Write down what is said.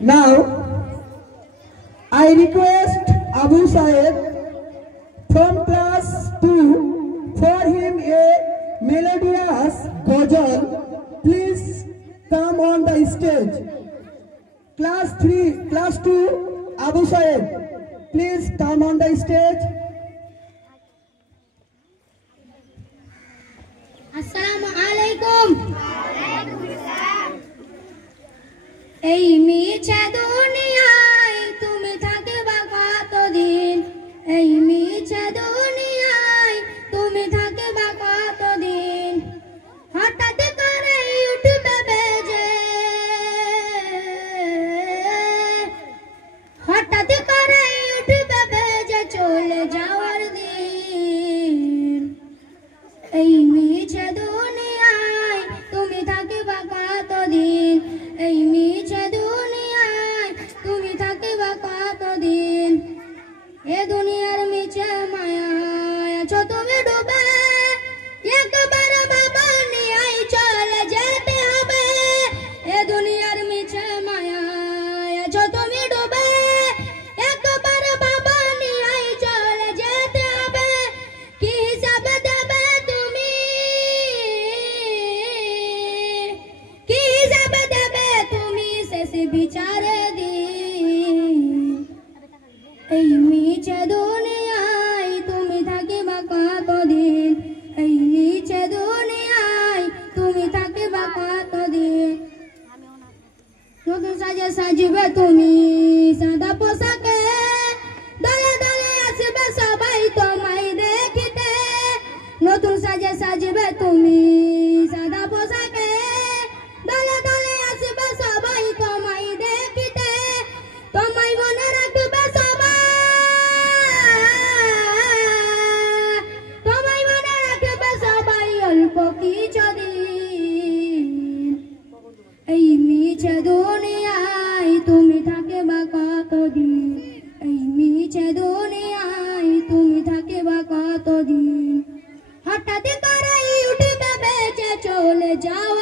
Now, I request Abu Saeb from class 2 for him a melodious ghazal. Please come on the stage. Class 2, Abu Saeb, please come on the stage. Assalamu alaikum. এই মিছে দুনিয়ায় তুমি থাকিবা কতদিন, এই মিছে দুনিয়ায় তুমি থাকিবা কতদিন, হঠাৎ করে উঠবে বেজে, হঠাৎ করে উঠবে বেজে চলে যাওয়ার দিন। এই মিছে দুনিয়ায় তুমি থাকিবা কতদিন, এই মিছে দুনিয়ায় তুমি থাকিবা কতদিন, এ দুনিয়ার মিছে মায়ায় আছো তুমি ডুবে, একবার বাবা নিয়ে চলে যেতে হবে। এ দুনিয়ার মিছে মায়ায় আছো তুমি ডুবে, একবার বাবা নিয়ে চলে যেতে হবে। কি হিসাব দেবে তুমি, কি হিসাব দেবে তুমি শেষ বিচারে দিন। এই মিছে দুনিয়ায় তুমি থাকিবা কতদিন, এই মিছে দুনিয়ায় তুমি থাকিবা কতদিন। নতুন সাজে সাজবে তুমি সাদা পোশাকে, দলে দলে আসবে সবাই তোমায় দেখিতে। নতুন সাজে সাজবে তুমি সাদা পোশাকে, দলে দলে আসবে সবাই তোমায় দেখিতে। তোমায় মনে রাখবে সবাই, তোমায় মনে রাখবে সবাই অল্প কিছুদিন। এই মিছে দুনিয়ায় তুমি থাকিবা কতদিন, এই মিছে দুনিয়ায় তুমি থাকিবা কতদিন, হঠাৎ করে উঠবে বেঁচে চলে যাওয়া